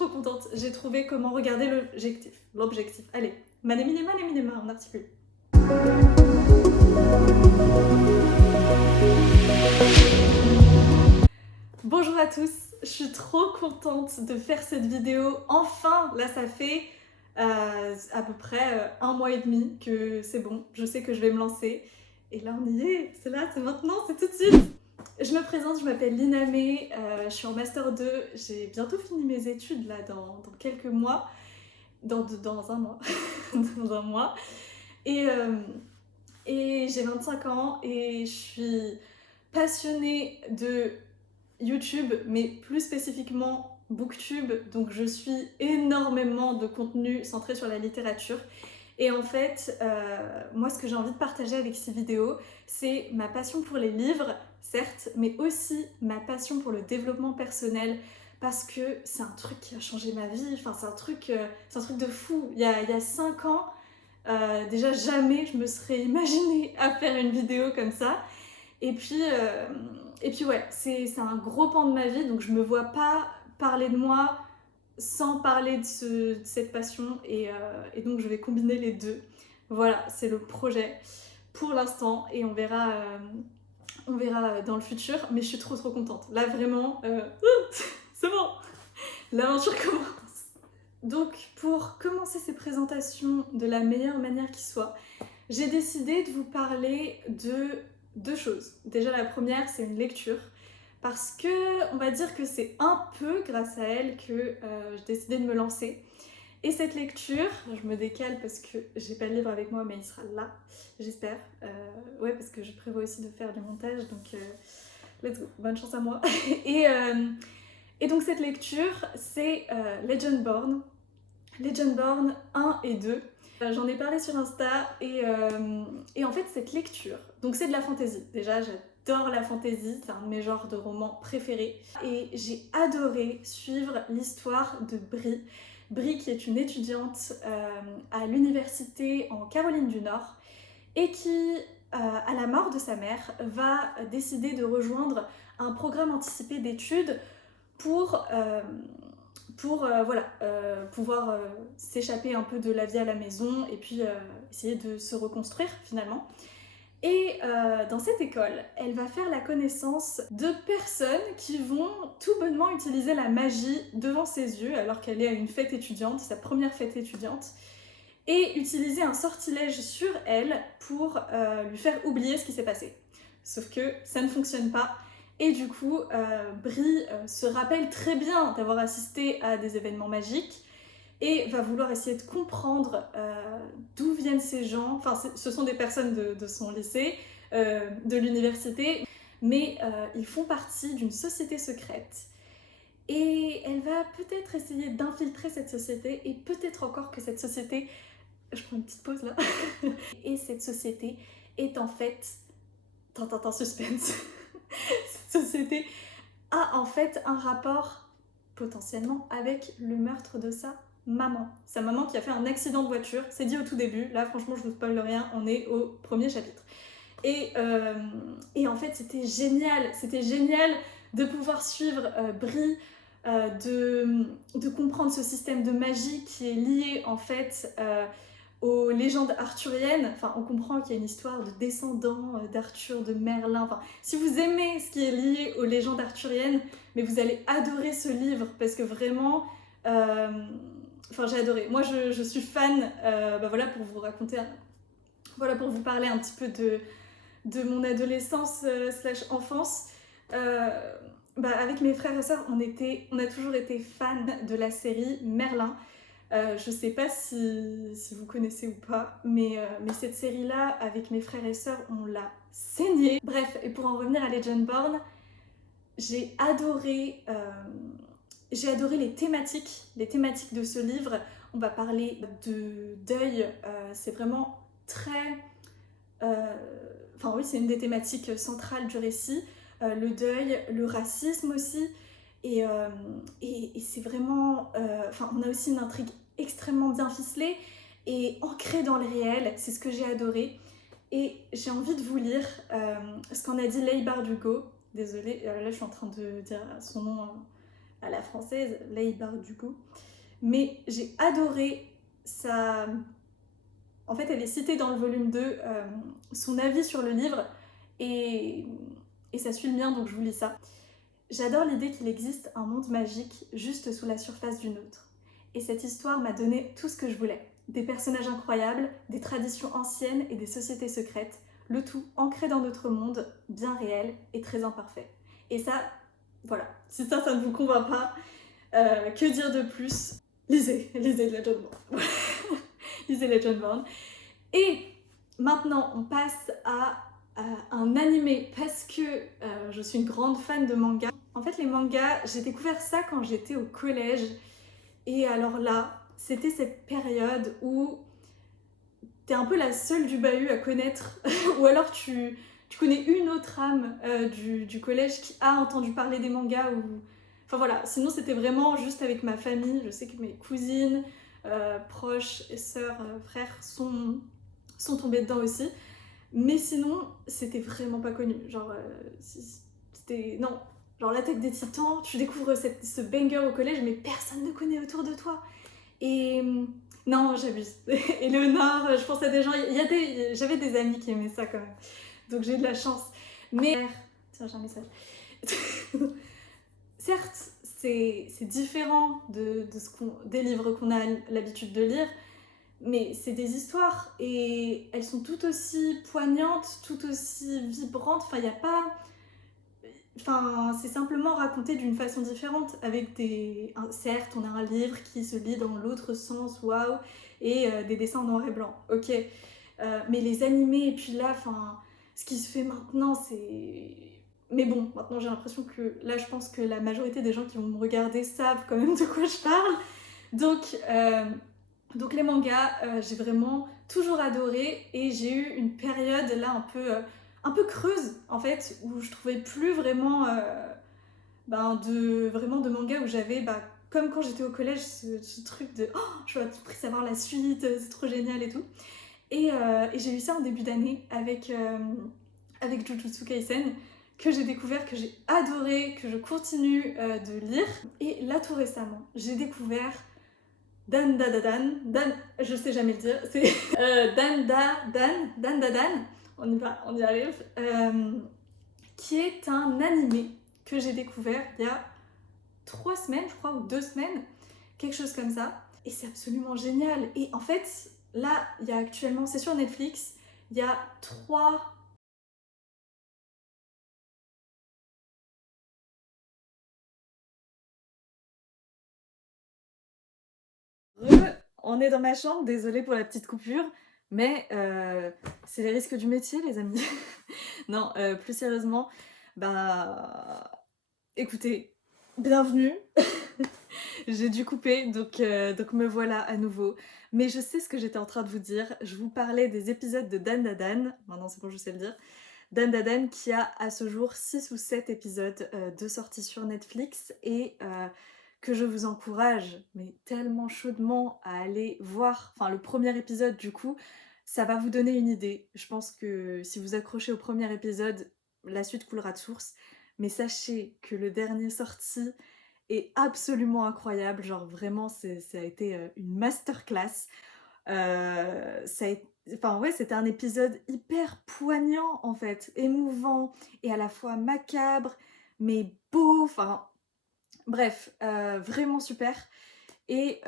trop contente. J'ai trouvé comment regarder l'objectif. Allez, manéminema, on articule. Bonjour à tous, je suis trop contente de faire cette vidéo. Enfin, là ça fait à peu près 1 mois et demi que c'est bon, je sais que je vais me lancer. Et là on y est, c'est là, c'est maintenant, c'est tout de suite. Je me présente, je m'appelle Lina May, je suis en Master 2, j'ai bientôt fini mes études là dans quelques mois, dans un mois, dans un mois. Et j'ai 25 ans et je suis passionnée de YouTube, mais plus spécifiquement Booktube, donc je suis énormément de contenu centré sur la littérature. Et en fait, moi ce que j'ai envie de partager avec ces vidéos, c'est ma passion pour les livres, certes, mais aussi ma passion pour le développement personnel, parce que c'est un truc qui a changé ma vie, enfin c'est un truc de fou. Il y a 5 ans, déjà jamais je me serais imaginée à faire une vidéo comme ça. Et puis ouais, c'est un gros pan de ma vie, donc je me vois pas parler de moi sans parler de cette passion, et donc je vais combiner les deux. Voilà, c'est le projet pour l'instant, et on verra dans le futur, mais je suis trop contente. Là vraiment, c'est bon, l'aventure commence. Donc pour commencer ces présentations de la meilleure manière qui soit, j'ai décidé de vous parler de 2 choses. Déjà la première, c'est une lecture, parce que on va dire que c'est un peu grâce à elle que j'ai décidé de me lancer. Et cette lecture, je me décale parce que j'ai pas le livre avec moi, mais il sera là, j'espère. Ouais, parce que je prévois aussi de faire du montage, donc let's go, bonne chance à moi. Et donc cette lecture, c'est Legendborn 1 et 2. J'en ai parlé sur Insta, et en fait cette lecture, donc c'est de la fantasy. Déjà j'adore la fantasy, c'est un de mes genres de romans préférés. Et j'ai adoré suivre l'histoire de Bri. Bri qui est une étudiante à l'université en Caroline du Nord, et qui, à la mort de sa mère, va décider de rejoindre un programme anticipé d'études pour pouvoir s'échapper un peu de la vie à la maison, et puis essayer de se reconstruire finalement. Et dans cette école, elle va faire la connaissance de personnes qui vont tout bonnement utiliser la magie devant ses yeux, alors qu'elle est à une fête étudiante, sa première fête étudiante, et utiliser un sortilège sur elle pour lui faire oublier ce qui s'est passé. Sauf que ça ne fonctionne pas. Et du coup, Bri se rappelle très bien d'avoir assisté à des événements magiques, et va vouloir essayer de comprendre d'où viennent ces gens. Enfin, ce sont des personnes de son lycée, de l'université, mais ils font partie d'une société secrète. Et elle va peut-être essayer d'infiltrer cette société, et peut-être encore que cette société... Je prends une petite pause là. Et cette société est en fait... Tintin suspense. Cette société a en fait un rapport potentiellement avec le meurtre de sa maman. Sa maman qui a fait un accident de voiture, c'est dit au tout début, là franchement je vous spoil rien, on est au premier chapitre. Et en fait c'était génial de pouvoir suivre Bri, de comprendre ce système de magie qui est lié en fait aux légendes arthuriennes. Enfin, on comprend qu'il y a une histoire de descendants d'Arthur, de Merlin. Enfin, si vous aimez ce qui est lié aux légendes arthuriennes, mais vous allez adorer ce livre, parce que vraiment, enfin, j'ai adoré. Moi, je suis fan. Voilà, pour vous raconter, voilà, pour vous parler un petit peu de mon adolescence slash enfance. Avec mes frères et sœurs, on a toujours été fans de la série Merlin. Je sais pas si vous connaissez ou pas, mais cette série-là, avec mes frères et sœurs, on l'a saignée. Bref, et pour en revenir à Legendborn, j'ai adoré les thématiques de ce livre. On va parler de deuil, c'est vraiment très... Enfin oui, c'est une des thématiques centrales du récit. Le deuil, le racisme aussi. Et c'est vraiment... on a aussi une intrigue extrêmement bien ficelée et ancrée dans le réel. C'est ce que j'ai adoré. Et j'ai envie de vous lire ce qu'en a dit Leigh Bardugo. Désolée, là je suis en train de dire son nom à la française, Leigh Bardugo. Mais j'ai adoré sa... En fait, elle est citée dans le volume 2, son avis sur le livre, et, et ça suit le mien, donc je vous lis ça. J'adore l'idée qu'il existe un monde magique juste sous la surface du nôtre. Et cette histoire m'a donné tout ce que je voulais. Des personnages incroyables, des traditions anciennes et des sociétés secrètes, le tout ancré dans notre monde, bien réel et très imparfait. Et ça, voilà, si ça ne vous convainc pas, que dire de plus? Lisez Legendborn. Lisez Legendborn. Et maintenant, on passe à un animé parce que je suis une grande fan de manga. En fait, les mangas, j'ai découvert ça quand j'étais au collège. Et alors là, c'était cette période où t'es un peu la seule du bahut à connaître, ou alors tu connais une autre âme du collège qui a entendu parler des mangas. Ou... Enfin voilà, sinon c'était vraiment juste avec ma famille. Je sais que mes cousines, proches, sœurs, frères sont tombés dedans aussi. Mais sinon, c'était vraiment pas connu. Genre, c'était... Non. Genre, l'Attaque des Titans, tu découvres ce banger au collège, mais personne ne connaît autour de toi. Et... Non, j'abuse. Éléonore, je pense à des gens... J'avais des amis qui aimaient ça, quand même. Donc, j'ai eu de la chance. Mais... Tiens, j'ai un message. Certes, c'est différent des livres qu'on a l'habitude de lire, mais c'est des histoires et elles sont tout aussi poignantes, tout aussi vibrantes. Enfin, il n'y a pas... Enfin, c'est simplement raconté d'une façon différente, avec des... Certes, on a un livre qui se lit dans l'autre sens, waouh, et des dessins en noir et blanc, ok. Mais les animés, et puis là, enfin, ce qui se fait maintenant, c'est... Mais bon, maintenant j'ai l'impression que... Là, je pense que la majorité des gens qui vont me regarder savent quand même de quoi je parle. Donc les mangas, j'ai vraiment toujours adoré et j'ai eu une période là un peu creuse en fait où je trouvais plus vraiment vraiment de mangas où j'avais comme quand j'étais au collège ce truc de oh, je veux à tout prix savoir la suite, c'est trop génial et tout. Et j'ai eu ça en début d'année avec Jujutsu Kaisen que j'ai découvert, que j'ai adoré, que je continue de lire. Et là tout récemment, j'ai découvert Dan, je sais jamais le dire, c'est Dan Da Dan, on y va, on y arrive, qui est un animé que j'ai découvert il y a 3 semaines, je crois, ou 2 semaines, quelque chose comme ça, et c'est absolument génial. Et en fait, là, il y a actuellement, c'est sur Netflix, il y a 3... On est dans ma chambre, désolée pour la petite coupure, mais c'est les risques du métier, les amis. Non, plus sérieusement, bah écoutez, bienvenue. J'ai dû couper, donc me voilà à nouveau. Mais je sais ce que j'étais en train de vous dire. Je vous parlais des épisodes de Dan Da Dan, maintenant c'est bon, je sais le dire. Dan Da Dan qui a à ce jour 6 ou 7 épisodes de sortie sur Netflix et que je vous encourage, mais tellement chaudement, à aller voir. Enfin, le premier épisode, du coup, ça va vous donner une idée. Je pense que si vous accrochez au premier épisode, la suite coulera de source. Mais sachez que le dernier sorti est absolument incroyable. Genre, vraiment, ça a été une masterclass. Enfin, ouais, c'était un épisode hyper poignant, en fait, émouvant et à la fois macabre, mais beau. Enfin, bref, vraiment super. Et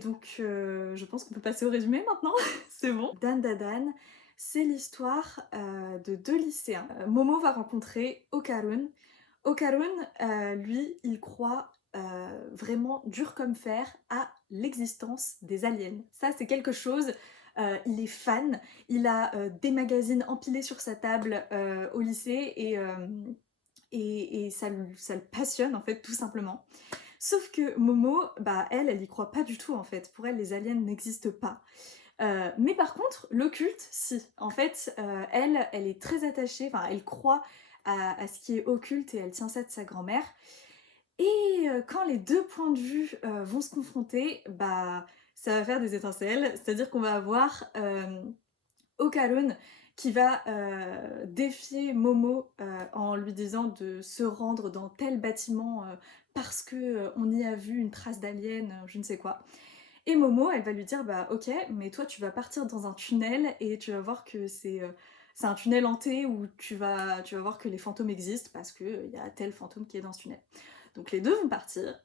donc, je pense qu'on peut passer au résumé maintenant. C'est bon. Dan Da Dan, c'est l'histoire de 2 lycéens. Momo va rencontrer Okarun. Okarun, lui, il croit vraiment dur comme fer à l'existence des aliens. Ça, c'est quelque chose. Il est fan. Il a des magazines empilés sur sa table au lycée et ça le passionne en fait, tout simplement. Sauf que Momo, elle y croit pas du tout en fait. Pour elle, les aliens n'existent pas. Mais par contre, l'occulte, si. En fait, elle est très attachée, enfin, elle croit à ce qui est occulte et elle tient ça de sa grand-mère. Et quand les deux points de vue vont se confronter, ça va faire des étincelles. C'est-à-dire qu'on va avoir Okarun qui va défier Momo en lui disant de se rendre dans tel bâtiment parce que on y a vu une trace d'alien, je ne sais quoi. Et Momo, elle va lui dire bah ok, mais toi tu vas partir dans un tunnel et tu vas voir que c'est un tunnel hanté où tu vas voir que les fantômes existent parce qu'il y a tel fantôme qui est dans ce tunnel. Donc les deux vont partir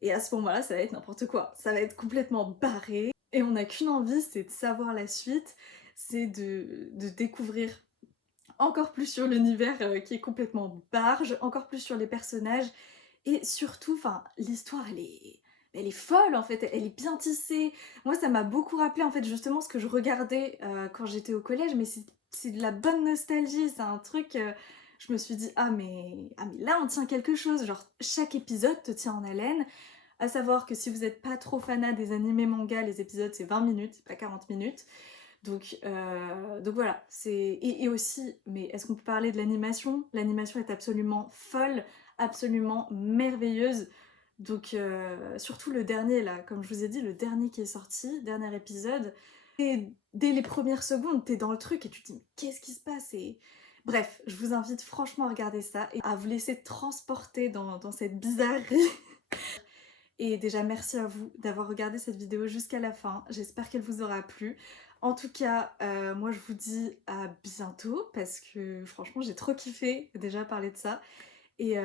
et à ce moment-là ça va être n'importe quoi, ça va être complètement barré et on n'a qu'une envie, c'est de savoir la suite, c'est de découvrir encore plus sur l'univers qui est complètement barge, encore plus sur les personnages et surtout, enfin, l'histoire elle est folle en fait, elle est bien tissée. Moi ça m'a beaucoup rappelé en fait justement ce que je regardais quand j'étais au collège, mais c'est de la bonne nostalgie, c'est un truc, je me suis dit ah mais là on tient quelque chose, genre chaque épisode te tient en haleine, à savoir que si vous n'êtes pas trop fanat des animés manga, les épisodes c'est 20 minutes, c'est pas 40 minutes. Donc voilà, et aussi, mais est-ce qu'on peut parler de l'animation? L'animation est absolument folle, absolument merveilleuse. Donc surtout le dernier là, comme je vous ai dit, le dernier qui est sorti, dernier épisode, et dès les premières secondes, t'es dans le truc et tu te dis mais qu'est-ce qui se passe? Et bref, je vous invite franchement à regarder ça et à vous laisser transporter dans cette bizarrerie. Et déjà, merci à vous d'avoir regardé cette vidéo jusqu'à la fin. J'espère qu'elle vous aura plu. En tout cas, moi je vous dis à bientôt parce que franchement j'ai trop kiffé déjà parler de ça. Et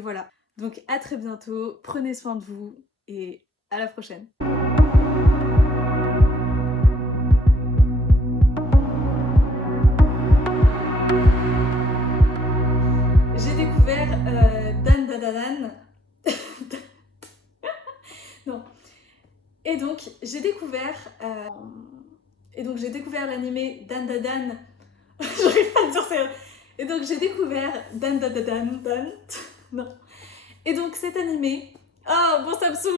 voilà. Donc à très bientôt, prenez soin de vous et à la prochaine. J'ai découvert Dan Dadadan. Non. Et donc j'ai découvert l'animé Dan Dadan. J'arrive pas à dire ça. Et donc j'ai découvert Dan Dadadan. Non. Et donc cet animé. Ah bon ça me saoule.